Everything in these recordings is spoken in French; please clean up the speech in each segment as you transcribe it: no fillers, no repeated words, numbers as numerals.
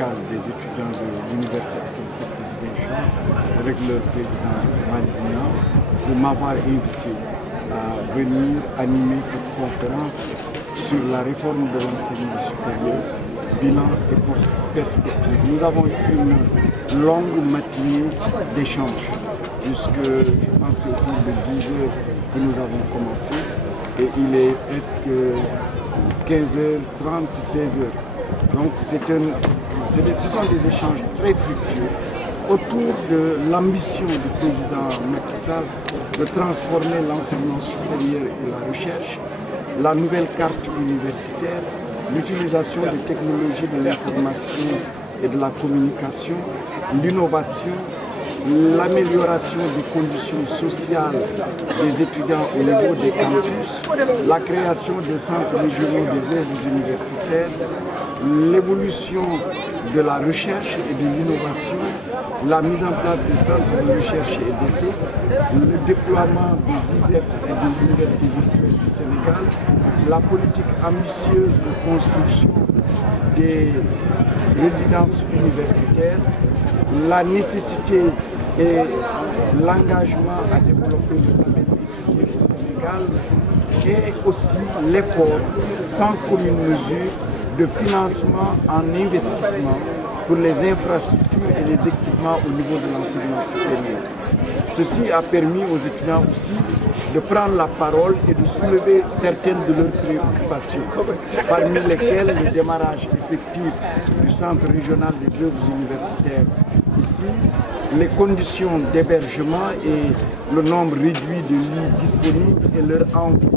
amicale des étudiants de l'Université SNC de Ziguinchor avec leur président Malvina de m'avoir invité à venir animer cette conférence sur la réforme de l'enseignement supérieur, bilan et perspective. Nous avons eu une longue matinée d'échanges, puisque je pense autour de 10 heures que nous avons commencé et il est presque 15h30, 16h. Donc ce sont des échanges très fructueux autour de l'ambition du président Macky Sall de transformer l'enseignement supérieur et la recherche, la nouvelle carte universitaire, l'utilisation des technologies de l'information et de la communication, l'innovation, l'amélioration des conditions sociales des étudiants au niveau des campus, la création des centres régionaux des œuvres universitaires, l'évolution de la recherche et de l'innovation, la mise en place des centres de recherche et d'essai, le déploiement des ISEP et de l'Université virtuelle du Sénégal, la politique ambitieuse de construction des résidences universitaires, la nécessité et l'engagement à développer le domaine étudié au Sénégal et aussi l'effort sans commune mesure de financement en investissement pour les infrastructures et les équipements au niveau de l'enseignement supérieur. Ceci a permis aux étudiants aussi de prendre la parole et de soulever certaines de leurs préoccupations, parmi lesquelles le démarrage effectif du Centre régional des œuvres universitaires ici, les conditions d'hébergement et le nombre réduit de lits disponibles et leur envie.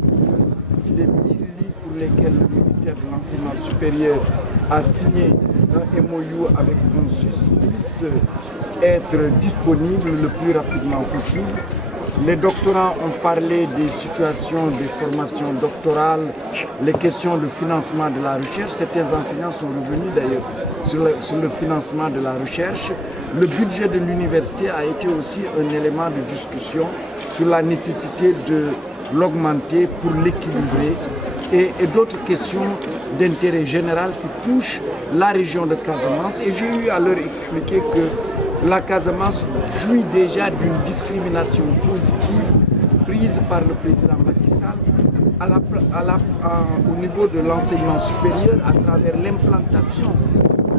Les 1000 lits pour lesquels le ministère de l'Enseignement supérieur a signé un MOU avec FONSUS puissent être disponibles le plus rapidement possible. Les doctorants ont parlé des situations des formations doctorales, les questions de financement de la recherche. Certains enseignants sont revenus d'ailleurs sur le financement de la recherche. Le budget de l'université a été aussi un élément de discussion sur la nécessité de l'augmenter pour l'équilibrer et d'autres questions d'intérêt général qui touchent la région de Casamance. Et j'ai eu à leur expliquer que la Casamance jouit déjà d'une discrimination positive prise par le président Macky Sall au niveau de l'enseignement supérieur à travers l'implantation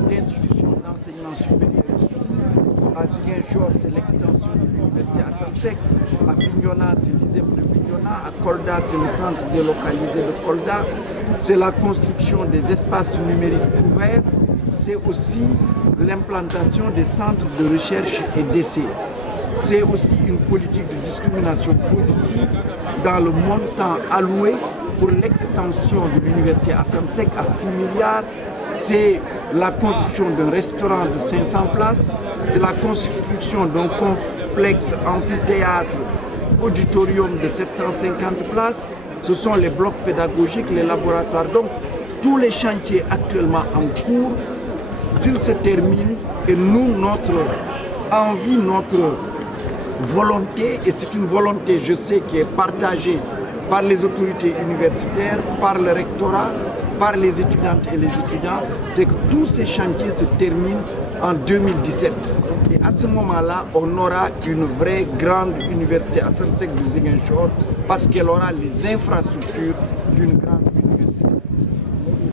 d'institutions d'enseignement supérieur ici. À Ziguinchor, c'est l'extension de l'université à Sansek. À Bignona, c'est l'ISEP de Bignona. À Kolda, c'est le centre délocalisé de Kolda. C'est la construction des espaces numériques ouverts. C'est aussi l'implantation des centres de recherche et d'essai. C'est aussi une politique de discrimination positive dans le montant alloué pour l'extension de l'université à Sansek à 6 milliards. C'est la construction d'un restaurant de 500 places, c'est la construction d'un complexe amphithéâtre auditorium de 750 places, ce sont les blocs pédagogiques, les laboratoires. Donc tous les chantiers actuellement en cours, s'ils se terminent, et nous, notre envie, notre volonté, et c'est une volonté, je sais, qui est partagée par les autorités universitaires, par le rectorat, par les étudiantes et les étudiants, c'est que tous ces chantiers se terminent en 2017. Et à ce moment-là, on aura une vraie grande université à Sansek de Ziguinchor parce qu'elle aura les infrastructures d'une grande